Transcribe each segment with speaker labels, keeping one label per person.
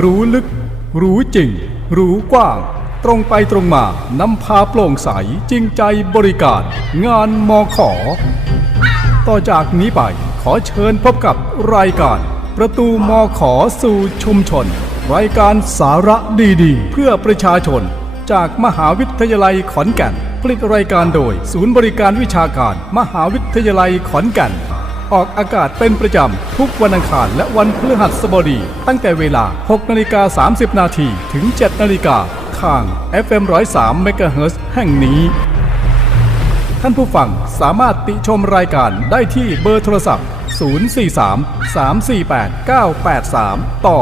Speaker 1: รู้ลึก รู้จริง รู้กว้าง ตรงไปตรงมานำพาโปร่งใสจริงใจบริการ งานมอขอ ต่อจากนี้ไปขอเชิญพบกับรายการ ประตูมอขอสู่ชุมชน รายการสาระดีๆ เพื่อประชาชน จากมหาวิทยาลัยขอนแก่น ผลิตรายการโดย ศูนย์บริการวิชาการ มหาวิทยาลัยขอนแก่น ออกอากาศเป็นประจำ ทุกวันอังคารและวันพฤหัสบดี ตั้งแต่เวลา 6นาฬิกา30 นาทีถึง 7นาฬิกาทาง FM 103 MHz แห่งนี้ ท่านผู้ฟังสามารถติชมรายการได้ที่เบอร์โทรศัพท์ 043 348 983 ต่อ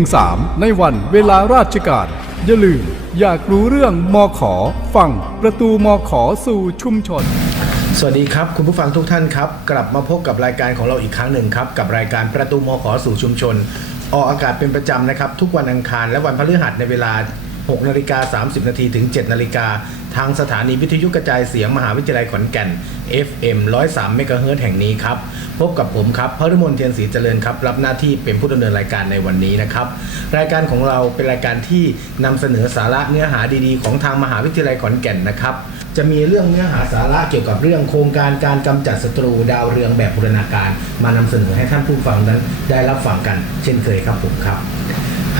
Speaker 1: 113 ในวันเวลาราชการอย่าลืมอยากรู้เรื่องมอขอ ฟังประตูมอขอสู่ชุมชน
Speaker 2: สวัสดีครับ คุณผู้ฟังทุกท่านครับ กลับมาพบกับรายการของเราอีกครั้งหนึ่งครับ กับรายการประตูมขอสู่ชุมชน ออกอากาศเป็นประจำนะครับ ทุกวันอังคารและวันพฤหัสในเวลา 6นาฬิกา30นาทีถึง 7นาฬิกาทางสถานีวิทยุกระจายเสียงมหาวิทยาลัยขอนแก่น FM 103เมกะเฮิรตซ์แห่งนี้ครับ พบกับผมครับพฤมลเทียนศรีเจริญครับ รับหน้าที่เป็นผู้ดำเนินรายการในวันนี้นะครับ รายการของเราเป็นรายการที่นำเสนอสาระเนื้อหาดีๆ ของทางมหาวิทยาลัยขอนแก่นนะครับ จะมีเรื่องเนื้อหาสาระเกี่ยวกับเรื่องโครงการการกำจัดศัตรูดาวเรืองแบบบูรณาการ มานำเสนอให้ท่านผู้ฟังนั้นได้รับฟังกัน เช่นเคยครับผมครับ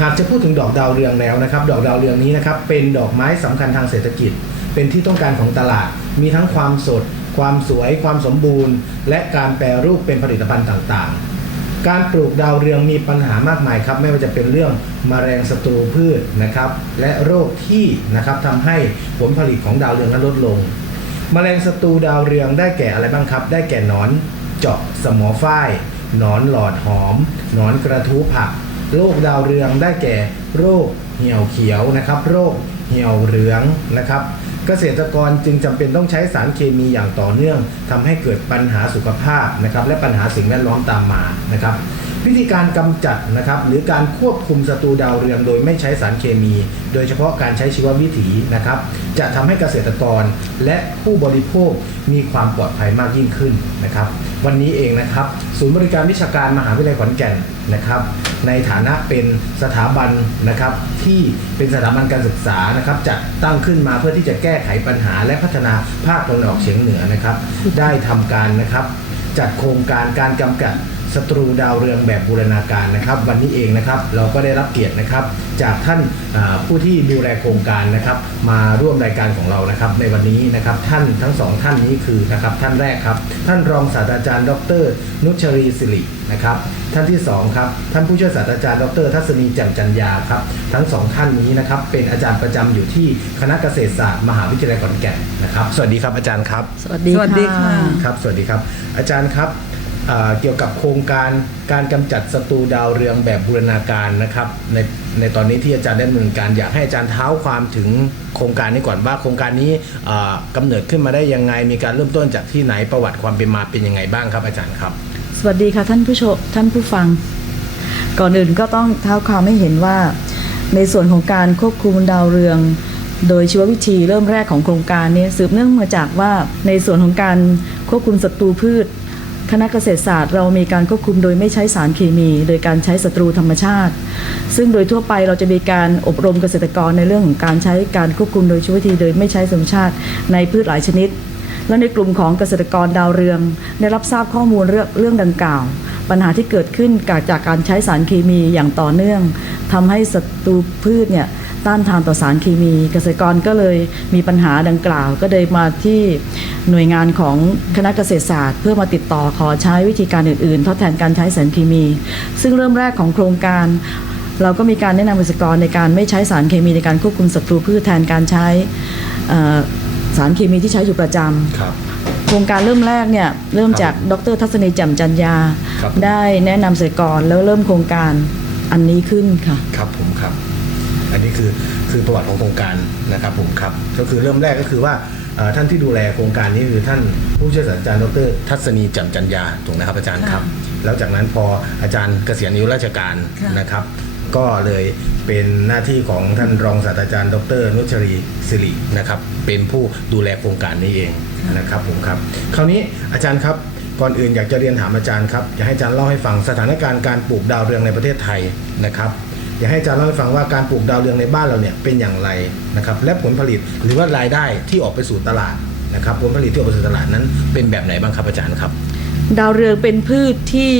Speaker 2: หากจะพูดถึงดอกดาวเรืองแล้วนะครับ ดอกดาวเรืองนี้นะครับเป็นดอกไม้สำคัญทางเศรษฐกิจ เป็นที่ต้องการของตลาด มีทั้งความสด ความสวย ความสมบูรณ์ และการแปรรูปเป็นผลิตภัณฑ์ต่างๆ การปลูกดาวเรืองมีปัญหามากมายครับ ไม่ว่าจะเป็นเรื่องมแมลงศัตรูพืชนะครับ และโรคที่นะครับทำให้ผลผลิตของดาวเรืองนั้นลดลงแมลงศัตรูดาวเรืองได้แก่อะไรบ้างครับ ได้แก่หนอนเจาะสมอฝ้ายหนอนหลอดหอม หนอนกระทู้ผัก โรคดาวเรืองได้แก่โรคเหี่ยวเขียวนะครับ โรคเหี่ยวเหลืองนะครับ เกษตรกรจึงจำเป็นต้องใช้สารเคมีอย่างต่อเนื่องทำให้เกิดปัญหาสุขภาพนะครับและปัญหาสิ่งแวดล้อมตามมานะครับวิธีการกำจัดนะครับหรือการควบคุมศัตรูดาวเรืองโดยไม่ใช้สารเคมี โดยเฉพาะการใช้ชีววิถีนะครับ จะทำให้เกษตรกรและผู้บริโภคมีความปลอดภัยมากยิ่งขึ้นนะครับ วันนี้เองนะครับ ศูนย์บริการวิชาการมหาวิทยาลัยขอนแก่น นะครับในฐานะเป็นสถาบันนะครับที่เป็นสถาบันการศึกษานะครับจัดตั้งขึ้นมาเพื่อที่จะแก้ไขปัญหาและพัฒนาภาคตะวันออกเฉียงเหนือนะครับ ได้ทำการนะครับจัดโครงการการกำกับ ศัตรูดาวเรืองแบบบูรณาการนะครับ วันนี้เองนะครับเราก็ได้รับเกียรตินะครับ จากท่านอ่าผู้ที่ดูแลโครงการนะครับ มาร่วมรายการของเรานะครับ ในวันนี้นะครับท่านทั้งสองท่านนี้คือนะครับท่านแรกครับ ท่านรองศาสตราจารย์ ดร นุชรีสิรินะครับท่านที่สองครับท่านผู้ช่วยศาสตราจารย์ดรทัศนีแจ่มจันยาครับทั้งสองท่านนี้นะครับเป็นอาจารย์ประจำอยู่ที่คณะเกษตรศาสตร์มหาวิทยาลัยขอนแก่นนะครับ สวัสดีครับอาจารย์ครับ
Speaker 3: สวัสดี
Speaker 4: สวัสดีค่ะ
Speaker 2: ครับ สวัสดีครับ อาจารย์ครับอ่า เกี่ยวกับโครงการการกำจัดศัตรูดาวเรืองแบบบูรณาการนะครับในในตอนนี้ที่อาจารย์ได้ดำเนินการอยากให้อาจารย์เท้าความถึงโครงการนี้ก่อนว่าโครงการนี้อ่าเนิดขึ้นมาได้ยังไง มีการเริ่มต้นจากที่ไหนประวัติความเป็นมาเป็นยังไงบ้างครับอาจารย์ครับ
Speaker 3: สวัสดีค่ะท่านผู้ชมท่านผู้ฟัง ก่อนอื่นก็ต้องเท้าความให้เห็นว่า ในส่วนของการควบคุมดาวเรือง โดยชีววิธีเริ่มแรกของโครงการนี้สืบเนื่องมาจากว่าในส่วนของการควบคุมศัตรูพืช คณะเกษตรศาสตร์เรามีการควบคุมโดยไม่ใช้สารเคมี โดยการใช้ศัตรูธรรมชาติ ซึ่งโดยทั่วไปเราจะมีการอบรมเกษตรกรในเรื่องของการใช้การควบคุมโดยชีววิธีโดยไม่ใช้ธรรมชาติในพืชหลายชนิด และในกลุ่มของเกษตรกรดาวเรือง ได้รับทราบข้อมูลเรื่องเรื่องดังกล่าว ปัญหาที่เกิดขึ้นจากจากการใช้สารเคมีอย่างต่อเนื่องทำให้ศัตรูพืชเนี่ย ต้านทานต่อสารเคมี เกษตรกรก็เลยมีปัญหาดังกล่าว ก็เลยมาที่หน่วยงานของคณะเกษตรศาสตร์ เพื่อมาติดต่อขอใช้วิธีการอื่นๆ ทดแทนการใช้สารเคมี ซึ่งเริ่มแรกของโครงการเราก็มีการแนะนำเกษตรกรในการไม่ใช้สารเคมีในการควบคุมศัตรูพืชแทนการใช้เอ่อสารเคมีที่ใช้อยู่ประจำ
Speaker 2: ครับ
Speaker 3: โครงการเริ่มแรกเนี่ยเริ่มจากดรทัศนีแจ่มจันยา
Speaker 2: ครับ
Speaker 3: ได้แนะนำเกษตรกรแล้วเริ่มโครงการอันนี้ขึ้นค่ะ
Speaker 2: ครับผมครับ อันนี้คือคือประวัติของโครงการนะครับผมครับ ก็คือเริ่มแรกก็คือว่าเอ่อท่านที่ดูแลโครงการนี้คือท่านผู้ช่วยศาสตราจารย์ดรทัศนีแจ่มจันยาถูกนะครับอาจารย์ครับ แล้วจากนั้นพออาจารย์เกษียณอายุราชการ
Speaker 4: ค่ะ
Speaker 2: นะครับ ก็เลยเป็นหน้าที่ของท่านรองศาสตราจารย์ ดรนุชรีสิรินะครับ เป็นผู้ดูแลโครงการนี้เองนะครับผมครับ คราวนี้อาจารย์ครับก่อนอื่นอยากจะเรียนถามอาจารย์ครับอยากให้อาจารย์เล่าให้ฟังสถานการณ์การปลูกดาวเรืองในประเทศไทยนะครับ อยากให้อาจารย์เล่าให้ฟังว่าการปลูกดาวเรืองในบ้านเราเนี่ยเป็นอย่างไรนะครับและผลผลิตหรือว่ารายได้ที่ออกไปสู่ตลาดนะครับผลผลิตที่ออกไปสู่ตลาดนั้นเป็นแบบไหนบ้างครับอาจารย์ครับ
Speaker 3: ดาวเรืองเป็นพืชที่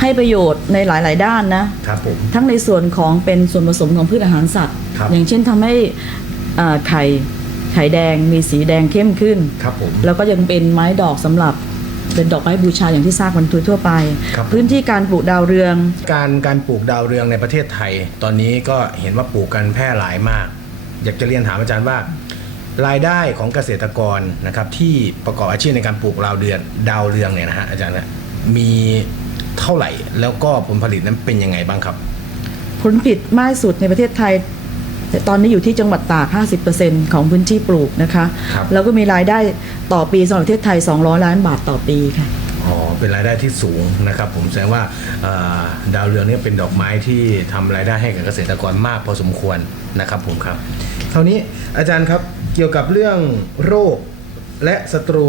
Speaker 3: ให้ประโยชน์ในหลาย ๆ ด้านนะ
Speaker 2: ครับผม
Speaker 3: ทั้งในส่วนของเป็นส่วนผสมของพืชอาหารสัตว์
Speaker 2: ครับ
Speaker 3: อย่างเช่นทำให้อ่าไข่ไข่แดงมีสีแดงเข้มขึ้น
Speaker 2: ครับผม
Speaker 3: แล้วก็ยังเป็นไม้ดอกสำหรับ เป็นดอกไม้บูชาอย่างที่ทราบกันทั่วๆไป
Speaker 2: ครับ
Speaker 3: พื้นที่การปลูกดาวเรือง
Speaker 2: การการปลูกดาวเรืองในประเทศไทย ตอนนี้ก็เห็นว่าปลูกกันแพร่หลายมาก อยากจะเรียนถามอาจารย์ว่า รายได้ของเกษตรกรนะครับที่ประกอบอาชีพในการปลูกดาวเรืองดาวเรืองเนี่ยนะฮะอาจารย์นะมีเท่าไหร่แล้วก็ผลผลิตนั้นเป็นยังไงบ้างครับ
Speaker 3: ผลผลิตมากที่สุดในประเทศไทยแต่ตอนนี้อยู่ที่จังหวัดตาก 50%ของพื้นที่ปลูกนะคะ
Speaker 2: ครับ
Speaker 3: แล้วก็มีรายได้ต่อปีสำหรับประเทศไทย 200 ล้านบาทต่อปีค่ะ
Speaker 2: อ๋อเป็นรายได้ที่สูงนะครับ ผมแสดงว่าเอ่อดาวเรืองเนี่ยเป็นดอกไม้ที่ทำรายได้ให้กับเกษตรกรมากพอสมควรนะครับผมครับคราวนี้อาจารย์ครับเกี่ยวกับเรื่องโรคและศัตรู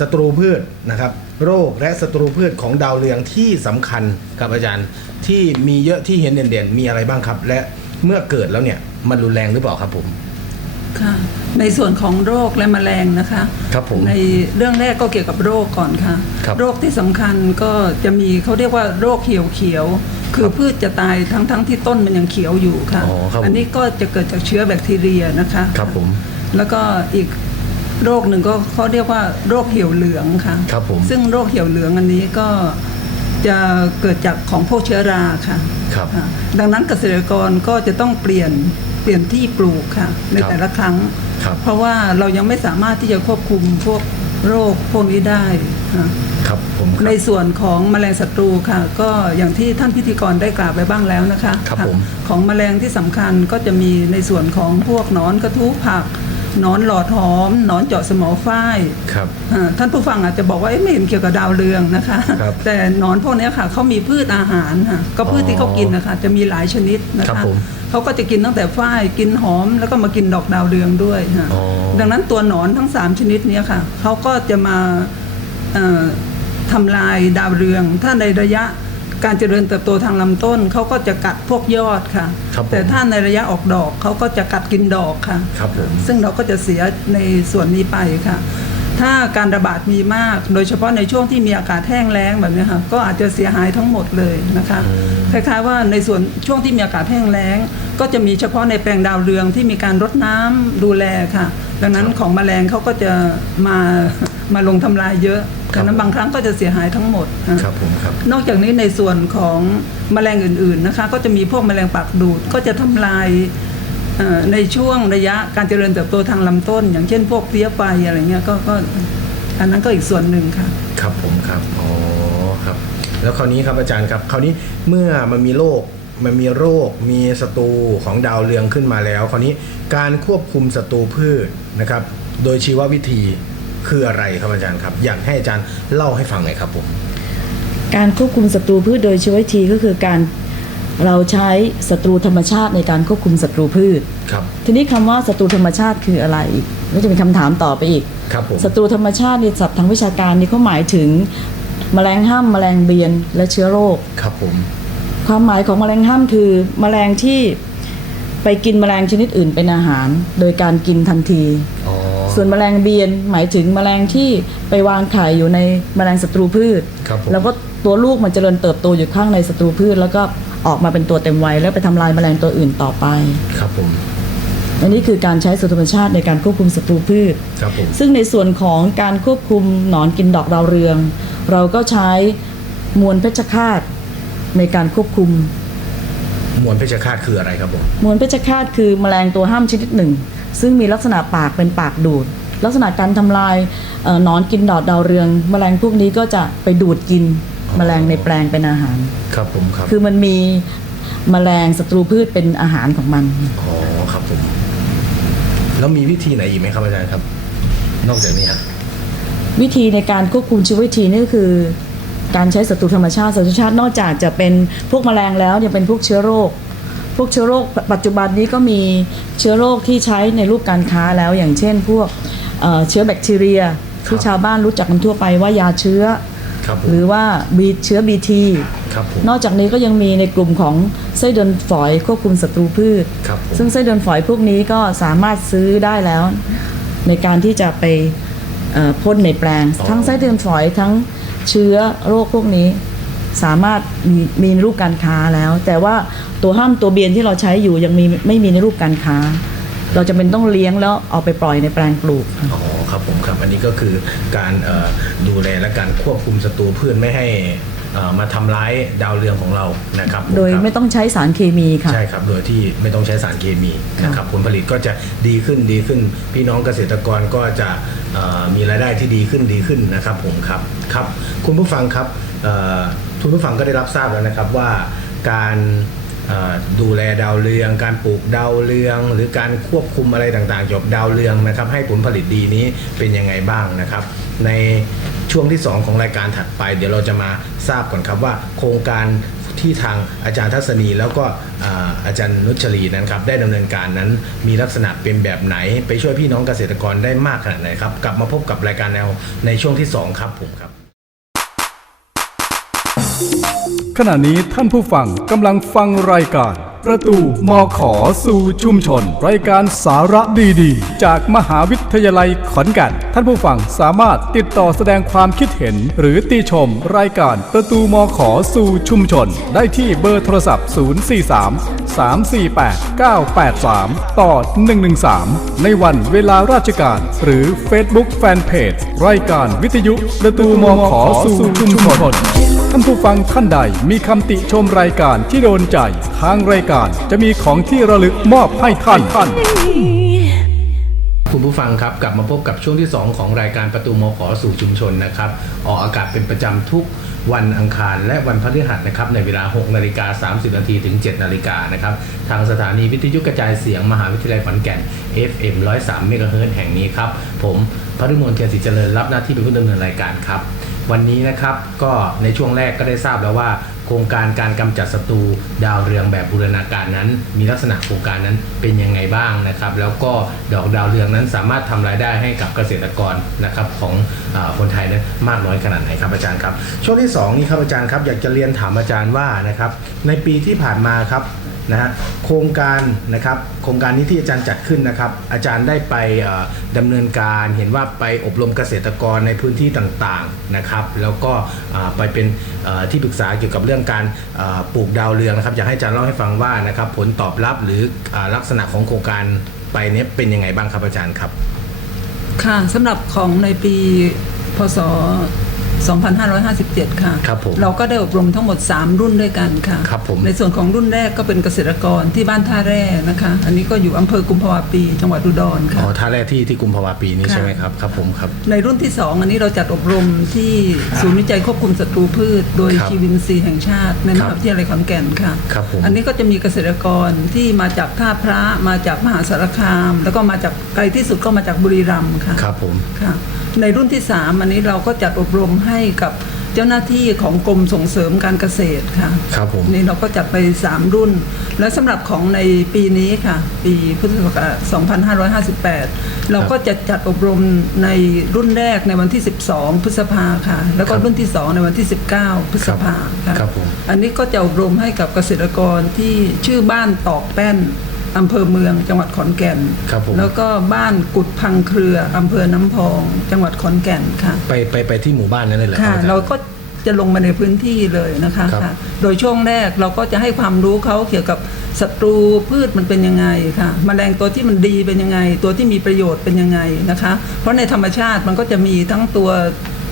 Speaker 2: ศัตรูพืชนะครับ โรคและศัตรูพืชของดาวเรืองที่สำคัญครับอาจารย์ที่มีเยอะที่เห็นเด่นๆมีอะไรบ้างครับ และเมื่อเกิดแล้วเนี่ยมันรุนแรงหรือเปล่าครับผม
Speaker 4: ค่ะในส่วนของโรคและแมลงนะคะ
Speaker 2: ครับผม
Speaker 4: ในเรื่องแรกก็เกี่ยวกับโรคก่อนค่ะ
Speaker 2: ครับ
Speaker 4: โรคที่สำคัญก็จะมีเขาเรียกว่าโรคเหี่ยวเขียว คือพืชจะตายทั้งทั้งที่ต้นมันยังเขียวอยู่ค่ะ
Speaker 2: อ๋อครับผม
Speaker 4: นนี้ก็จะเกิดจากเชื้อแบคทีเรียนะคะ
Speaker 2: ครับผม
Speaker 4: แล้วก็อีกโรคหนึ่งก็เขาเรียกว่าโรคเหี่ยวเหลืองค่ะ
Speaker 2: ครับผม
Speaker 4: ซึ่งโรคเหี่ยวเหลืองอันนี้ก็ จะเกิดจากของพวกเชื้อราค่ะ
Speaker 2: ครับ
Speaker 4: ค่ะ ดังนั้นเกษตรกรก็จะต้องเปลี่ยนเปลี่ยนที่ปลูกค่ะ ใน
Speaker 2: ครับ
Speaker 4: แต่ละครั้ง
Speaker 2: ครับ
Speaker 4: เพราะว่าเรายังไม่สามารถที่จะควบคุมพวกโรคพวกนี้ได้ค่ะ
Speaker 2: ครับผมครับ
Speaker 4: ในส่วนของแมลงศัตรูค่ะ ก็อย่างที่ท่านพิธีกรได้กล่าวไปบ้างแล้วนะคะ
Speaker 2: ครับะผม
Speaker 4: ของแมลงที่สำคัญก็จะมีในส่วนของพวกหนอนกระทุผัก หนอนหลอดหอมหนอนเจาะสมอฝ้าย
Speaker 2: ครับ
Speaker 4: อ่าท่านผู้ฟังอาจจะบอกว่าเอ๊ะไม่เห็นเกี่ยวกับดาวเรืองนะคะ
Speaker 2: ครับ
Speaker 4: แต่หนอนพวกเนี้ยค่ะเขามีพืชอาหารค่ะก็พืชที่เขากินนะคะจะมีหลายชนิดนะ
Speaker 2: ครั
Speaker 4: คะ
Speaker 2: บผม
Speaker 4: เขาก็จะกินตั้งแต่ฝ้ายกินหอมแล้วก็มากินดอกดาวเรืองด้วยค่ะ
Speaker 2: อ๋อ
Speaker 4: ดังนั้นตัวหนอนทั้ง 3 ชนิดเนี้ยค่ะเขาก็จะมา เอ่อทำลายดาวเรือง ถ้าในระยะ การเจริญเติบโตทางลำต้นเขาก็จะกัดพวกยอดค่ะ
Speaker 2: ครับผม
Speaker 4: แต่ถ้าในระยะออกดอกเขาก็จะกัดกินดอกค่ะ
Speaker 2: ครับผม
Speaker 4: ซึ่งเราก็จะเสียในส่วนนี้ไปค่ะ ถ้าการระบาดมีมาก โดยเฉพาะในช่วงที่มีอากาศแห้งแล้งแบบเนี้ยค่ะ ก็อาจจะเสียหายทั้งหมดเลยนะคะ คล้ายๆว่าในส่วนช่วงที่มีอากาศแห้งแล้ง ก็จะมีเฉพาะในแปลงดาวเรืองที่มีการรดน้ำดูแลค่ะ ดังนั้นของแมลงเขาก็จะมา มาลงทำลายเยอะ
Speaker 2: ครับ
Speaker 4: ดังนั้นบางครั้งก็จะเสียหายทั้งหมดค่ะ
Speaker 2: ครับผมครับ
Speaker 4: นอกจากนี้ในส่วนของแมลงอื่นๆนะคะ ก็จะมีพวกแมลงปากดูดก็จะทำลายเอ่อในช่วงระยะการเจริญเติบโตทางลำต้น อย่างเช่นพวกเพลี้ยไฟอะไรเงี้ยก็ก็อันนั้นก็อีกส่วนหนึ่งค่ะ
Speaker 2: ครับผมครับอ๋อครับ แล้วคราวนี้ครับอาจารย์ครับ คราวนี้เมื่อมันมีโรคมันมีโรคมีศัตรูของดาวเรืองขึ้นมาแล้ว คราวนี้การควบคุมศัตรูพืชนะครับ โดยชีววิธี คืออะไรครับอาจารย์ครับ อยากให้อาจารย์เล่าให้ฟังหน่อยครับผม
Speaker 3: การควบคุมศัตรูพืชโดยชีววิธีก็คือการเราใช้ศัตรูธรรมชาติในการควบคุมศัตรูพืช
Speaker 2: ครับ
Speaker 3: ทีนี้คำว่าศัตรูธรรมชาติคืออะไรอีกก็จะเป็นคำถามต่อไปอีก
Speaker 2: ครับผม
Speaker 3: ศัตรูธรรมชาติในศัพท์ทางวิชาการนี่เขาหมายถึงแมลงห้ามแมลงเบียนและเชื้อโรค
Speaker 2: ครับผม
Speaker 3: ความหมายของแมลงห้ามคือแมลงที่ไปกินแมลงชนิดอื่นเป็นอาหาร โดยการกินทันที
Speaker 2: อ๋อ
Speaker 3: ส่วนแมลงเบียนหมายถึงแมลงที่ไปวางไข่อยู่ในแมลงศัตรูพืช
Speaker 2: ครับผม
Speaker 3: แล้วก็ตัวลูกมันเจริญเติบโตอยู่ข้างในศัตรูพืช แล้วก็ออกมาเป็นตัวเต็มวัยแล้วไปทำลายแมลงตัวอื่นต่อไป
Speaker 2: ครับผม
Speaker 3: อันนี้คือการใช้ศัตรูธรรมชาติในการควบคุมศัตรูพืช
Speaker 2: ครับผม
Speaker 3: ซึ่งในส่วนของการควบคุมหนอนกินดอกดาวเรือง เราก็ใช้มวลเพชฌฆาตในการควบคุม
Speaker 2: มวลเพชฌฆาตคืออะไรครับผม
Speaker 3: มวลเพชฌฆาตคือแมลงตัวห้ามชนิดหนึ่ง ซึ่งมีลักษณะปากเป็นปากดูด ลักษณะการทำลายเอ่อหนอนกินดอกดาวเรือง แมลงพวกนี้ก็จะไปดูดกินแมลงในแปลงเป็นอาหาร
Speaker 2: ครับผมครับ
Speaker 3: คือมันมีแมลงศัตรูพืชเป็นอาหารของมัน
Speaker 2: อ๋อครับผม แล้วมีวิธีไหนอีกไหมครับอาจารย์ครับ นอกจากนี้ครับ
Speaker 3: วิธีในการควบคุมชีววิธีนี่ก็คือ การใช้ศัตรูธรรมชาติศัตรูธรรมชาตินอกจากจะเป็นพวกแมลงแล้วยังเป็นพวกเชื้อโรค พวกเชื้อโรคปัจจุบันนี้ก็มี เชื้อโรคที่ใช้ในรูปการค้าแล้ว อย่างเช่น พวกเอ่อเชื้อแบคทีเรียที่ชาวบ้านรู้จักกันทั่วไปว่ายาเชื้อ
Speaker 2: ครับผม
Speaker 3: หรือว่าบีเชื้อ BT
Speaker 2: ครับผม
Speaker 3: นอกจากนี้ก็ยังมีในกลุ่มของไส้เดือนฝอยควบคุมศัตรูพืช
Speaker 2: ครับผม
Speaker 3: ซึ่งไส้เดือนฝอยพวกนี้ก็สามารถซื้อได้แล้ว ในการที่จะไปเอ่อพ่นในแปลง
Speaker 2: อ๋อ
Speaker 3: ทั้งไส้เดือนฝอยทั้งเชื้อโรคพวกนี้ สามารถมีมีในรูปการค้าแล้ว แต่ว่าตัวห้ามตัวเบียนที่เราใช้อยู่ยังมีไม่มีในรูปการค้า เราจะเป็นต้องเลี้ยงแล้วเอาไปปล่อยในแปลงปลูกค่ะ
Speaker 2: อ๋อครับผมครับ อันนี้ก็คือการเอ่อดูแลและการควบคุมศัตรูพืชไม่ให้เอ่อมาทำร้ายดาวเรืองของเรานะครับผม
Speaker 3: โดย
Speaker 2: ครับ
Speaker 3: ไม่ต้องใช้สารเคมีค่ะ
Speaker 2: ใช่ครับ โดยที่ไม่ต้องใช้สารเคมีนะครับผลผลิตก็จะดีขึ้นดีขึ้น พี่น้องเกษตรกรก็จะเอ่อมีรายได้ที่ดีขึ้นดีขึ้นนะครับผมครับครับ คุณผู้ฟังครับเอ่อ ทุกผู้ฟังก็ได้รับทราบแล้วนะครับว่าการดูแลดาวเรือง การปลูกดาวเรือง หรือการควบคุมอะไรต่างๆเกี่ยวกับดาวเรืองนะครับ ให้ผลผลิตดีนี้เป็นยังไงบ้างนะครับ ในช่วงที่ 2 ของรายการถัดไป เดี๋ยวเราจะมาทราบก่อนครับว่า โครงการที่ทางอาจารย์ทัศนีแล้วก็อาจารย์นุชลีนั้นครับได้ดำเนินการนั้นมีลักษณะเป็นแบบไหน ไปช่วยพี่น้องเกษตรกรได้มากขนาดไหนครับกลับมาพบกับรายการแนวในช่วงที่ 2 ครับผมครับ
Speaker 1: ขณะนี้ท่านผู้ฟังกำลังฟังรายการ ประตูมอขอสู่ชุมชน รายการสาระดีๆ จากมหาวิทยาลัยขอนแก่น ท่านผู้ฟังสามารถติดต่อแสดงความคิดเห็น หรือติชมรายการประตูมอขอสู่ชุมชน ได้ที่เบอร์โทรศัพท์ 043 348 983 ต่อ 113 ในวันเวลาราชการ หรือ Facebook Fanpage รายการวิทยุประตูมอขอสู่ชุมชน ท่านผู้ฟังท่านใดมีคำติชมรายการที่โดนใจทางรายการจะมีของที่ระลึกมอบให้ท่าน
Speaker 2: คุณผู้ฟังครับกลับมาพบกับช่วงที่ 2 ของรายการประตูมขอสู่ชุมชนนะครับ ออกอากาศเป็นประจำทุกวันอังคารและวันพฤหัสนะครับในเวลา 6 นาฬิกา 30 นาทีถึง 7 นาฬิกานะครับทางสถานีวิทยุกระจายเสียงมหาวิทยาลัยขอนแก่น FM 103เมกะเฮิรตซ์แห่งนี้ครับ ผมพฤมลเทียนศรีเจริญรับหน้าที่เป็นผู้ดำเนินรายการครับ วันนี้นะครับก็ในช่วงแรกก็ได้ทราบแล้วว่า โครงการการกำจัดศัตรูดาวเรืองแบบบูรณาการนั้น มีลักษณะโครงการนั้นเป็นยังไงบ้างนะครับ แล้วก็ดอกดาวเรืองนั้นสามารถทำรายได้ให้กับเกษตรกรนะครับของอคนไทยนั้นมากน้อยขนาดไหนครับอาจารย์ครับ ช่วงที่สองนี่ครับอาจารย์ครับอยากจะเรียนถามอาจารย์ว่านะครับในปีที่ผ่านมาครับ นะฮะโครงการนะครับโครงการนี้ที่อาจารย์จัดขึ้นนะครับ อาจารย์ได้ไปเอ่อดำเนินการเห็นว่าไปอบรมเกษตรกรในพื้นที่ต่างๆนะครับ แล้วก็ไปเป็นที่ปรึกษาเกี่ยวกับเรื่องการปลูกดาวเรืองนะครับ อยากให้อาจารย์เล่าให้ฟังว่านะครับผลตอบรับหรือลักษณะของโครงการไปนี้เป็นยังไงบ้างครับอาจารย์ครับ
Speaker 4: ค่ะสำหรับของในปีพศ 2557 ค่ะ
Speaker 2: ครับผม
Speaker 4: เราก็ได้อบรมทั้งหมด 3 รุ่นด้วยกันค่ะ
Speaker 2: ครับผม
Speaker 4: ในส่วนของรุ่นแรกก็เป็นเกษตรกรที่บ้านท่าแร่นะคะ อันนี้ก็อยู่อำเภอกุมภาวาปี จังหวัดอุดร
Speaker 2: อ๋
Speaker 4: ค่ะ
Speaker 2: อท่าแรกที่ที่กุมภาวาปีนี้
Speaker 4: ค่ะ
Speaker 2: ใช่ไหมครับ ครับผมครับ
Speaker 4: ในรุ่นที่ 2 อันนี้เราจัดอบรมที่ศูนย์วิจัยควบคุมศัตรูพืช โดย
Speaker 2: ครับ
Speaker 4: ชีวินทรีย์แห่งชาติ ในม
Speaker 2: ครั
Speaker 4: หา
Speaker 2: บ
Speaker 4: วิทยาลัยขอนแก่นค่ะ
Speaker 2: ครับผม
Speaker 4: อันนี้ก็จะมีเกษตรกรที่มาจากท่าพระมาจากมหาสารคาม แล้วก็มาจากไกลที่สุดก็มาจากบุรีรัมย์ค่ะ
Speaker 2: ครับผม
Speaker 4: ค่ะในรุ่นที่ 3 อันนี้เราก็จัดอบรมให้กับเจ้าหน้าที่ของกรมส่งเสริมการเกษตรค่ะ
Speaker 2: ครับผม
Speaker 4: นี่เราก็จัดไป 3 รุ่น และสำหรับของในปีนี้ค่ะ ปีพุทธศักราช2558 เราก็จะจัดอบรมในรุ่นแรกในวันที่ 12 พฤษภาค่ะ แล้วก็
Speaker 2: ครับ
Speaker 4: รุ่นที่ 2 ในวันที่ 19 พฤษภาค่ะ
Speaker 2: ครับผม
Speaker 4: อันนี้ก็จะอบรมให้กับเกษตรกรที่ชื่อบ้านตอกแป้น อำเภอเมืองจังหวัดขอนแก่น
Speaker 2: ครับผม
Speaker 4: แล้วก็บ้านกุดพังเครืออำเภอน้ำพอง จังหวัดขอนแก่นค่ะ
Speaker 2: ไปไปไปที่หมู่บ้านนั้นเลยเหรอค
Speaker 4: ค่ะ
Speaker 2: รับอาจารย์
Speaker 4: เราก็จะลงมาในพื้นที่เลยนะคะ
Speaker 2: ครับ
Speaker 4: ค่ะ โดยช่วงแรกเราก็จะให้ความรู้เขาเกี่ยวกับศัตรูพืชมันเป็นยังไงค่ะแมลงตัวที่มันดีเป็นยังไง ตัวที่มีประโยชน์เป็นยังไงนะคะ เพราะในธรรมชาติมันก็จะมีทั้งตัว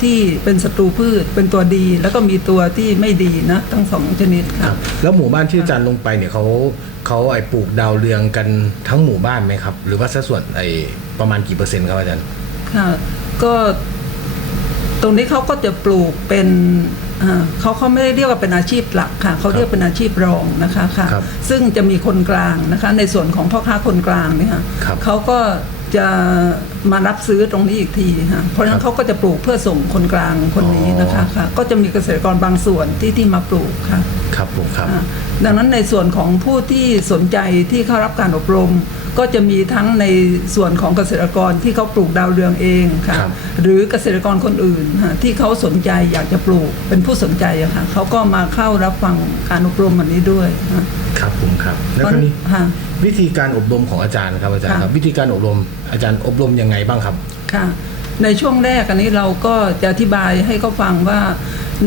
Speaker 4: ที่เป็นศัตรูพืชเป็นตัวดี แล้วก็มีตัวที่ไม่ดีนะทั้งสองชนิด
Speaker 2: ค
Speaker 4: ค่ะ
Speaker 2: รับแล้วหมู่บ้านที่อาจารย์ลงไปเนี่ยเขา เขาไอ้ปลูกดาวเรืองกันทั้งหมู่บ้านไหมครับ หรือว่าสัดส่วนไอ้ประมาณกี่เปอร์เซ็นต์ครับอาจารย์
Speaker 4: ค่ะก็ตรงนี้เขาก็จะปลูกเป็นอ่าเขาเขาไม่ได้เรียกว่าเป็นอาชีพหลักค่ะเขาเรียกเป็นอาชีพรองนะคะค่ะ
Speaker 2: ครับ
Speaker 4: ซึ่งจะมีคนกลางนะคะ ในส่วนของพ่อค้าคนกลางเนี่ยค่ะ
Speaker 2: ครับ
Speaker 4: เขาก็จะ มารับซื้อตรงนี้อีกทีฮะเพราะฉะนั้นเขาก็จะปลูกเพื่อส่งคนกลางคนนี้นะคะค่ะก็จะมีเกษตรกรบางส่วนที่ที่มาปลูกค่ะ
Speaker 2: ครับผมครับ
Speaker 4: อ่าดังนั้นในส่วนของผู้ที่สนใจที่เข้ารับการอบรม ก็จะมีทั้งในส่วนของเกษตรกรที่เขาปลูกดาวเรืองเองค่ะ
Speaker 2: ครับ
Speaker 4: หรือเกษตรกรคนอื่นค่ะที่เขาสนใจอยากจะปลูกเป็นผู้สนใจอะค่ะเขาก็มาเข้ารับฟังการอบรมอันนี้ด้วยค่ะ
Speaker 2: ครับผมครับแล้วก็นี้
Speaker 4: ค่ะ
Speaker 2: วิธีการอบรมของอาจารย์ครับอาจารย์
Speaker 4: ค่ะ
Speaker 2: ครับ วิธีการอบรมอาจารย์อบรมยังไงบ้างครับ
Speaker 4: ค่ะ ในช่วงแรกอันนี้เราก็จะอธิบายให้เขาฟังว่า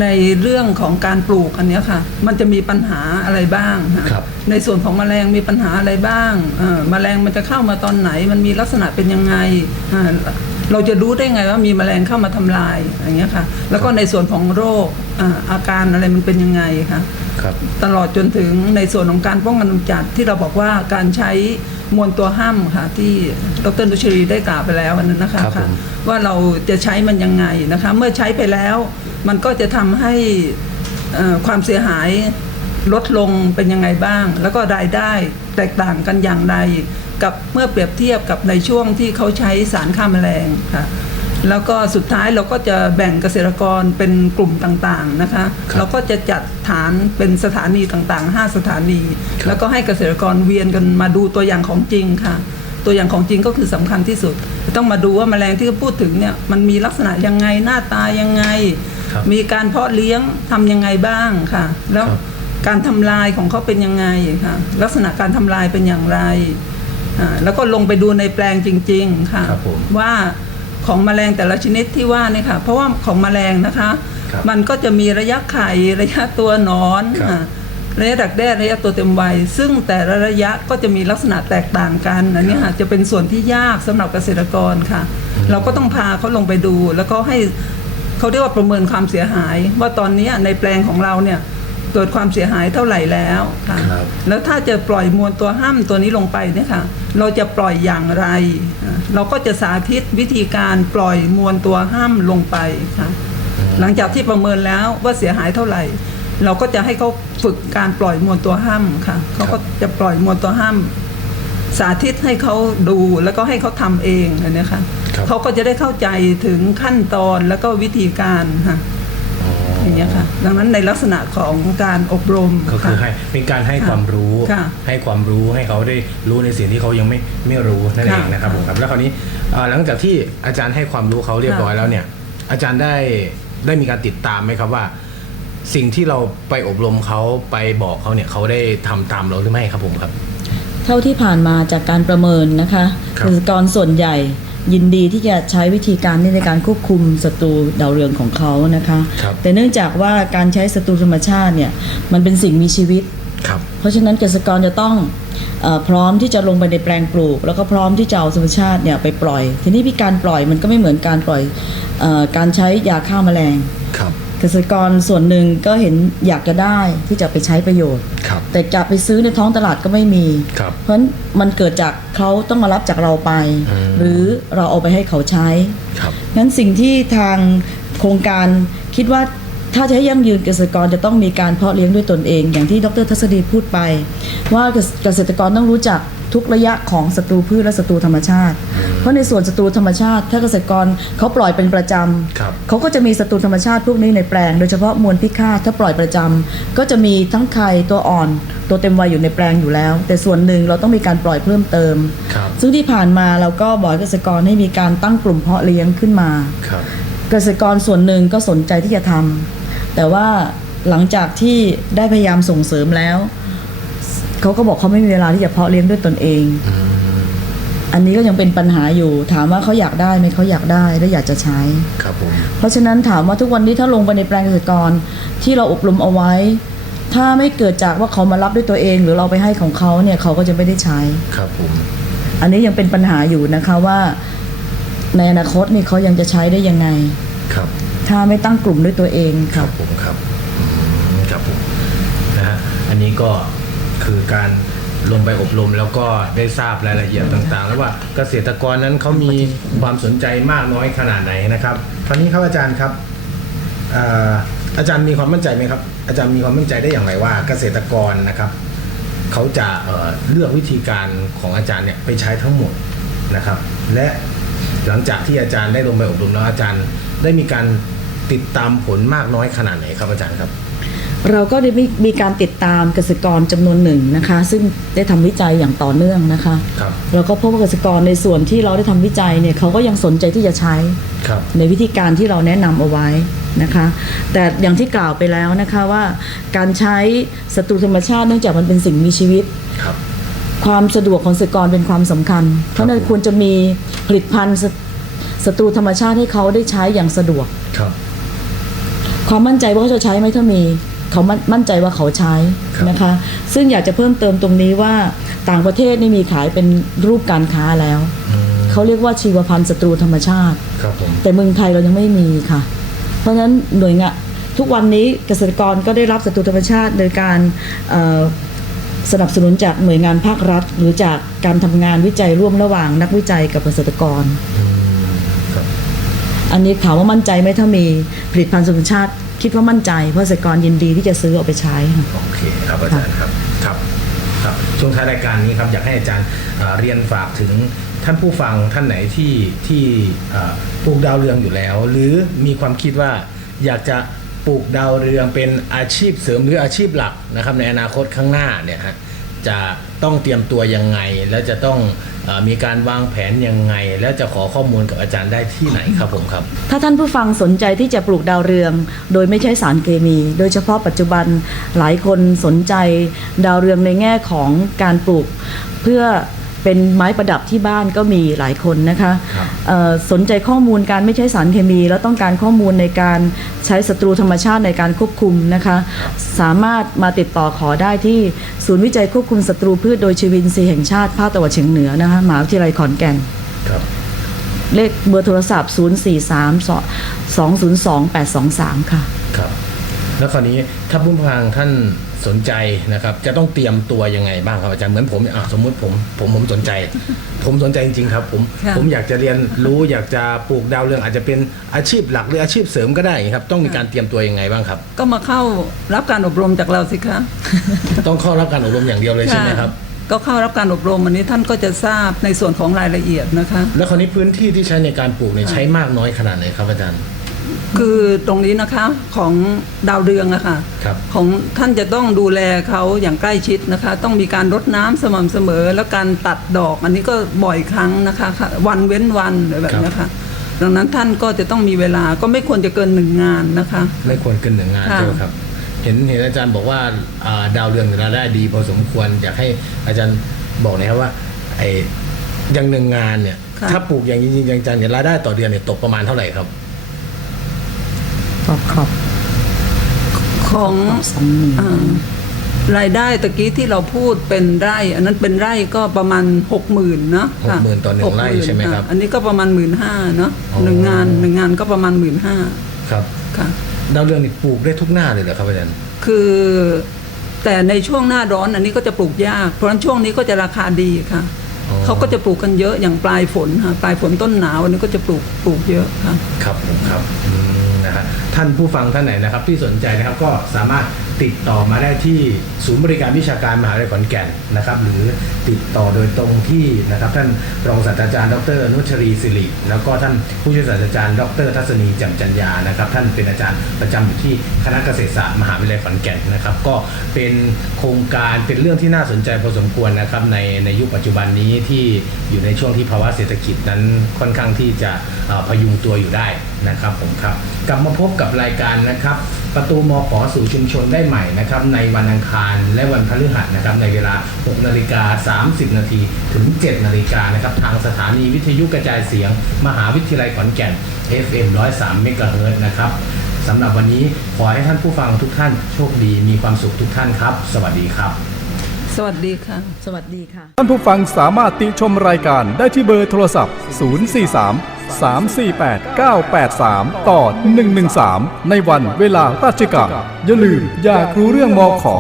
Speaker 4: ในเรื่องของการปลูกอันเนี้ยค่ะ มันจะมีปัญหาอะไรบ้างค่ะ
Speaker 2: ครับ
Speaker 4: ในส่วนของแมลงมีปัญหาอะไรบ้างเอ่อแมลงมันจะเข้ามาตอนไหน มันมีลักษณะเป็นยังไงอ่าเราจะรู้ได้ไงว่ามีแมลงเข้ามาทำลายอย่างเงี้ยค่ะ แล้วก็ในส่วนของโรคอ่าอาการอะไรมันเป็นยังไงค่ะ
Speaker 2: ครับ
Speaker 4: ตลอดจนถึงในส่วนของการป้องกันกำจัดที่เราบอกว่าการใช้มวลตัวห้ามค่ะที่ดรนุชรีได้กล่าวไปแล้วอันนั้นนะคะ
Speaker 2: ครับผม
Speaker 4: ว่าเราจะใช้มันยังไงนะคะ เมื่อใช้ไปแล้ว มันก็จะทำให้เอ่อความเสียหายลดลงเป็นยังไงบ้าง แล้วก็รายได้แตกต่างกันอย่างไร กับเมื่อเปรียบเทียบกับในช่วงที่เขาใช้สารฆ่าแมลงค่ะ แล้วก็สุดท้ายเราก็จะแบ่งเกษตรกรเป็นกลุ่มต่างๆนะคะ
Speaker 2: ครับ
Speaker 4: เราก็จะจัดฐานเป็นสถานีต่างๆ 5 สถานี
Speaker 2: ครับ
Speaker 4: แล้วก็ให้เกษตรกรเวียนกันมาดูตัวอย่างของจริงค่ะ ตัวอย่างของจริงก็คือสำคัญที่สุด ต้องมาดูว่าแมลงที่เขาพูดถึงเนี่ยมันมีลักษณะยังไงหน้าตายังไง
Speaker 2: ครับ
Speaker 4: มีการเพาะเลี้ยงทำยังไงบ้างค่ะ แล้ว
Speaker 2: ครับ
Speaker 4: การทำลายของเขาเป็นยังไงค่ะลักษณะการทำลายเป็นอย่างไรอ่าแล้วก็ลงไปดูในแปลงจริง ๆค่ะ
Speaker 2: ครับผม
Speaker 4: ว่า ของแมลงแต่ละชนิดที่ว่าเนี่ยค่ะ เพราะว่าของแมลงนะคะ
Speaker 2: ครับ
Speaker 4: มันก็จะมีระยะไข่ระยะตัวหนอน
Speaker 2: ครับ
Speaker 4: อ่าระยะดักแด้ระยะตัวเต็มวัย ซึ่งแต่ละระยะก็จะมีลักษณะแตกต่างกันอันนี้ค่ะจะเป็นส่วนที่ยากสำหรับเกษตรกรค่ะ เราก็ต้องพาเขาลงไปดู แล้วก็ให้เขาเรียกว่าประเมินความเสียหาย ว่าตอนนี้ในแปลงของเราเนี่ย เกิดความเสียหายเท่าไหร่แล้วค่ะ
Speaker 2: ครับ
Speaker 4: แล้วถ้าจะปล่อยมวลตัวห้ามตัวนี้ลงไปเนี่ยค่ะเราจะปล่อยอย่างไรอ่าเราก็จะสาธิตวิธีการปล่อยมวลตัวห้ามลงไปค่ะหลังจากที่ประเมินแล้วว่าเสียหายเท่าไหร่ เราก็จะให้เขาฝึกการปล่อยมวลตัวห้ามค่ะเขาก็จะปล่อยมวลตัวห้ามสาธิตให้เขาดูแล้วก็ให้เขาทำเองอันเนี้ยค่ะ
Speaker 2: ครับ
Speaker 4: เขาก็จะได้เข้าใจถึงขั้นตอนแล้วก็วิธีการค่ะ
Speaker 2: อ๋ออ
Speaker 4: อย่างเงี้ยค่ะ ดังนั้นในลักษณะของการอบรม
Speaker 2: ก็คือ
Speaker 4: ค่ะ
Speaker 2: ให้เป็นการให้
Speaker 4: ค่ะ
Speaker 2: ความรู้
Speaker 4: ค่ะ
Speaker 2: ให้ความรู้ให้เขาได้รู้ในสิ่งที่เขายังไม่ไม่รู้นั่นเอง
Speaker 4: ค่ะ
Speaker 2: นะครับผมครับแล้วคราวนี้อ่าหลังจากที่อาจารย์ให้ความรู้เขาเรียบร้อย
Speaker 4: ค่ะ
Speaker 2: แล้วเนี่ย อาจารย์ได้ได้มีการติดตามไหมครับว่า สิ่งที่เราไปอบรมเขาไปบอกเขาเนี่ยเขาได้ทำตามเราหรือไม่ครับผมครับ
Speaker 3: เท่าที่ผ่านมาจากการประเมินนะคะ
Speaker 2: ครับ
Speaker 3: เกษตรกรส่วนใหญ่ ยินดีที่จะใช้วิธีการนี้ในการควบคุมศัตรูดาวเรืองของเขานะคะ
Speaker 2: ครับ
Speaker 3: แต่เนื่องจากว่าการใช้ศัตรูธรรมชาติเนี่ยมันเป็นสิ่งมีชีวิต
Speaker 2: ครับ
Speaker 3: เพราะฉะนั้นเกษตรกรจะต้องเออพร้อมที่จะลงไปในแปลงปลูก แล้วก็พร้อมที่จะเอาธรรมชาติเนี่ยไปปล่อย ทีนี้พี่การปล่อยมันก็ไม่เหมือนการปล่อยเออการใช้ยาฆ่าแมลง
Speaker 2: ครับ
Speaker 3: เกษตรกรส่วนหนึ่งก็เห็นอยากจะได้ที่จะไปใช้ประโยชน์
Speaker 2: ครับ
Speaker 3: แต่จะไปซื้อในท้องตลาดก็ไม่มี
Speaker 2: ครับ
Speaker 3: เพราะฉะนั้นมันเกิดจากเขาต้องมารับจากเราไป
Speaker 2: อืม
Speaker 3: หรือเราเอาไปให้เขาใช้
Speaker 2: ครับ
Speaker 3: งั้นสิ่งที่ทางโครงการคิดว่า ถ้าจะให้ยั่งยืนเกษตรกรจะต้องมีการเพาะเลี้ยงด้วยตนเอง อย่างที่ดรทัศดีพูดไป ว่าเกษตรกรต้องรู้จักทุกระยะของศัตรูพืชและศัตรูธรรมชาติ เพราะในส่วนศัตรูธรรมชาติ ถ้าเกษตรกรเขาปล่อยเป็นประจำ
Speaker 2: ครับ
Speaker 3: เขาก็จะมีศัตรูธรรมชาติพวกนี้ในแปลง โดยเฉพาะมวลพิฆาตถ้าปล่อยประจำก็จะมีทั้งไข่ตัวอ่อน ตัวเต็มวัยอยู่ในแปลงอยู่แล้ว แต่ส่วนหนึ่งเราต้องมีการปล่อยเพิ่มเติม
Speaker 2: ครับ
Speaker 3: ซึ่งที่ผ่านมาเราก็บอกให้เกษตรกรให้มีการตั้งกลุ่มเพาะเลี้ยงขึ้นมา
Speaker 2: ครับ
Speaker 3: เกษตรกรส่วนหนึ่งก็สนใจที่จะทำ แต่ว่าหลังจากที่ได้พยายามส่งเสริมแล้ว เขาก็บอกเขาไม่มีเวลาที่จะเพาะเลี้ยงด้วยตนเอง อันนี้ก็ยังเป็นปัญหาอยู่ ถามว่าเขาอยากได้ไหมเขาอยากได้และอยากจะใช้
Speaker 2: ครับผม
Speaker 3: เพราะฉะนั้นถามว่าทุกวันนี้ถ้าลงไปในแปลงเกษตรกรที่เราอบรมเอาไว้ ถ้าไม่เกิดจากว่าเขามารับด้วยตัวเอง หรือเราไปให้ของเขาเนี่ยเขาก็จะไม่ได้ใช้
Speaker 2: ครับผม
Speaker 3: อันนี้ยังเป็นปัญหาอยู่นะคะว่า ในอนาคตนี่เขายังจะใช้ได้ยังไง
Speaker 2: ครับ
Speaker 3: ถ้าไม่ตั้งกลุ่มด้วยตัวเอง
Speaker 2: ค
Speaker 3: ค
Speaker 2: รั
Speaker 3: รั
Speaker 2: บบ ผมครับอืมครับผมนะฮะอันนี้ก็คือการลงไปอบรมแล้วก็ได้ทราบรายละเอียดต่างๆ แล้วว่าเกษตรกรนั้นเขามีความสนใจมากน้อยขนาดไหนนะครับคราวนี้ครับอาจารย์ครับเอ่ออาจารย์มีความมั่นใจไหมครับ อาจารย์มีความมั่นใจได้อย่างไรว่า เกษตรกรนะครับเขาจะเอ่อเลือกวิธีการของอาจารย์เนี่ยไปใช้ทั้งหมดนะครับ และ หลังจากที่อาจารย์ได้ลงไปอบรมแล้วอาจารย์ได้มีการ ติดตามผลมากน้อยขนาดไหนครับอาจารย์ครับ
Speaker 3: เราก็ได้มีมีการติดตามเกษตรกรจำนวนหนึ่งนะคะ ซึ่งได้ทำวิจัยอย่างต่อเนื่องนะคะ
Speaker 2: ครับ
Speaker 3: เราก็พบว่าเกษตรกรในส่วนที่เราได้ทำวิจัยเนี่ยเขาก็ยังสนใจที่จะใช้
Speaker 2: ครับ
Speaker 3: ในวิธีการที่เราแนะนำเอาไว้นะคะ แต่อย่างที่กล่าวไปแล้วนะคะว่าการใช้ศัตรูธรรมชาติเนื่องจากมันเป็นสิ่งมีชีวิต
Speaker 2: ครับ
Speaker 3: ความสะดวกของเกษตรกรเป็นความสำคัญ เพราะฉะนั้น
Speaker 2: ผม
Speaker 3: ควรจะมีผลิตภัณฑ์ศัศัตรูธรรมชาติให้เขาได้ใช้อย่างสะดวก
Speaker 2: ครับ
Speaker 3: ความมั่นใจว่าเขาจะใช้ไหมถ้ามีเขามั่นมั่นใจว่าเขาใช้
Speaker 2: ครับ
Speaker 3: นะคะ ซึ่งอยากจะเพิ่มเติมตรงนี้ว่าต่างประเทศนี่มีขายเป็นรูปการค้าแล้ว
Speaker 2: อืม
Speaker 3: เขาเรียกว่าชีวพันธุ์ศัตรูธรรมชาติ
Speaker 2: ครับผม
Speaker 3: แต่เมืองไทยเรายังไม่มีค่ะ เพราะฉะนั้นหน่วยงานทุกวันนี้เกษตรกรก็ได้รับศัตรูธรรมชาติโดยการเอ่อสนับสนุนจากหน่วยงานภาครัฐ หรือจากการทำงานวิจัยร่วมระหว่างนักวิจัยกับเกษตรกร
Speaker 2: อืมครับ
Speaker 3: อันนี้ถามว่ามั่นใจไหมถ้ามีผลิตภัณฑ์ธรรมชาติ คิดว่ามั่นใจเพราะเกษตรกรยินดีที่จะซื้อเอาไปใช้ค่ะ
Speaker 2: โอเคครับอาจารย์ครับครับครับช่วงท้ายรายการนี้ครับอยากให้อาจารย์เอ่อเรียนฝากถึงท่านผู้ฟังท่านไหนที่ที่เอ่อปลูกดาวเรืองอยู่แล้ว หรือมีความคิดว่าอยากจะปลูกดาวเรืองเป็นอาชีพเสริมหรืออาชีพหลักนะครับในอนาคตข้างหน้าเนี่ยฮะจะต้องเตรียมตัวยังไง แล้วจะต้อง มีการวางแผนยังไง แล้วจะขอข้อมูลกับอาจารย์ได้ที่ไหนครับผมครับ
Speaker 3: ถ้าท่านผู้ฟังสนใจที่จะปลูกดาวเรือง โดยไม่ใช้สารเคมี โดยเฉพาะปัจจุบันหลายคนสนใจดาวเรืองในแง่ของการปลูกเพื่อ เป็นไม้ประดับที่บ้านก็มีหลายคนนะคะ
Speaker 2: ครับ
Speaker 3: เอ่อสนใจข้อมูลการไม่ใช้สารเคมี แล้วต้องการข้อมูลในการใช้ศัตรูธรรมชาติในการควบคุมนะคะ สามารถมาติดต่อขอได้ที่ศูนย์วิจัยควบคุมศัตรูพืชโดยชีวินทรีย์แห่งชาติภาคตะวันออกเฉียงเหนือนะคะมหาวิทยาลัยขอนแก่น
Speaker 2: ครับ
Speaker 3: เลขเบอร์โทรศัพท์ 0 4 3 2 0 2 8 2 3 ค่ะ
Speaker 2: ครับ แล้วคราวนี้ถ้าผู้ฟังท่านสนใจนะครับ จะต้องเตรียมตัวยังไงบ้างครับอาจารย์เหมือนผมอะสมมุติผมผมผมสนใจ ผมสนใจจริงๆครับ ผม
Speaker 4: ค่ะ
Speaker 2: ผมอยากจะเรียนรู้อยากจะปลูกดาวเรืองอาจจะเป็นอาชีพหลักหรืออาชีพเสริมก็ได้ครับ ต้องมีการเตรียมตัวยังไงบ้างครับ
Speaker 4: ก็มาเข้ารับการอบรมจากเราสิคะ
Speaker 2: ต้องเข้ารับการอบรมอย่างเดียวเลยใช่ไหมครับ
Speaker 4: ก็เข้ารับการอบรมวันนี้ท่านก็จะทราบในส่วนของรายละเอียดนะคะ
Speaker 2: แล้วคราวนี้พื้นที่ที่ใช้ในการปลูกเนี่ยใช้มากน้อยขนาดไหนครับอาจารย์
Speaker 4: คือตรงนี้นะคะของดาวเรืองอะค่ะ
Speaker 2: ครับ
Speaker 4: ของท่านจะต้องดูแลเขาอย่างใกล้ชิดนะคะ ต้องมีการรดน้ำสม่ำเสมอ แล้วการตัดดอกอันนี้ก็บ่อยครั้งนะคะค่ะวันเว้นวันอะไรแบบนี้ค่ะ ดังนั้นท่านก็จะต้องมีเวลาก็ไม่ควรจะเกินหนึ่งงานนะคะ
Speaker 2: ไม่ควรเกินหนึ่งงาน
Speaker 4: ค่ะ
Speaker 2: ใช่ไหมครับ เห็นเห็นอาจารย์บอกว่าอ่าดาวเรืองรายได้ดีพอสมควรอยากให้อาจารย์บอกหน่อยครับว่าไอ้อย่างหนึ่งงานเนี่ย
Speaker 4: ค่ะ
Speaker 2: ถ้าปลูกอย่างจริงๆจังๆเนี่ยรายได้ต่อเดือนเนี่ยตกประมาณเท่าไหร่ครับ
Speaker 3: ขอบขอบ
Speaker 4: ของ
Speaker 3: สองหมื่น
Speaker 4: อ่ารายได้ตะกี้ที่เราพูดเป็นไร่ อันนั้นเป็นไร่ก็ประมาณหกหมื่นเนาะค่ะ
Speaker 2: 60,000ต่อหนึ่งไร่
Speaker 4: 60,000
Speaker 2: ใช่ไหมครับะ
Speaker 4: อันนี้ก็ประมาณหมื่นห้าเนาะ
Speaker 2: อ๋อ
Speaker 4: หนึ่งงานหนึ่งงานก็ประมาณหมื่นห้า
Speaker 2: ครับ
Speaker 4: ค่ะ
Speaker 2: ดาวเรืองนี่ปลูกได้ทุกหน้าเลยเหรอครับอาจารย์
Speaker 4: คือแต่ในช่วงหน้าร้อนอันนี้ก็จะปลูกยาก เพราะฉะนั้นช่วงนี้ก็จะราคาดีค่ะ
Speaker 2: อ๋อ
Speaker 4: เขาก็จะปลูกกันเยอะอย่างปลายฝนค่ะปลายฝนต้นหนาวอันนี้ก็จะปลูกปลูกเยอะค่ะ
Speaker 2: ครับผมครับอืมนะฮะ ท่านผู้ฟังท่านไหนนะครับ ที่สนใจนะครับก็สามารถติดต่อมาได้ที่ศูนย์บริการวิชาการมหาวิทยาลัยขอนแก่นนะครับ หรือติดต่อโดยตรงที่นะครับ ท่านรองศาสตราจารย์ ดรนุชรีสิริแล้วก็ท่านผู้ช่วยศาสตราจารย์ ดรทัศนีจ่มจัญญานะครับ ท่านเป็นอาจารย์ประจำอยู่ที่คณะเกษตรศาสตร์มหาวิทยาลัยขอนแก่นนะครับ ก็เป็นโครงการเป็นเรื่องที่น่าสนใจพอสมควรนะครับในในยุคปัจจุบันนี้ที่อยู่ในช่วงที่ภาวะเศรษฐกิจนั้นค่อนข้างที่จะพยุงตัวอยู่ได้นะครับผมครับกลับมาพบกับรายการนะครับ ประตูมขอสู่ชุมชนได้ใหม่นะครับในวันอังคารและวันพฤหัสนะครับในเวลา 6 นาฬิกา 30 นาทีถึง 7 นาฬิกานะครับทางสถานีวิทยุกระจายเสียง มหาวิทยาลัยขอนแก่น FM 103เมกะเฮิรตซ์นะครับสำหรับวันนี้ขอให้ท่านผู้ฟังทุกท่านโชคดีมีความสุขทุกท่านครับ สวัสดีครับ
Speaker 4: สวัสดีค่ะ
Speaker 3: สวัสดีค่ะ
Speaker 1: ท่านผู้ฟังสามารถติชมรายการได้ที่เบอร์โทรศัพท์ 043 348 983 ต่อ 113 ในวันเวลาราชการอย่าลืมอยากรู้เรื่องมอขอ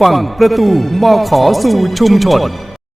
Speaker 1: ฟังประตูมอขอสู่ชุมชน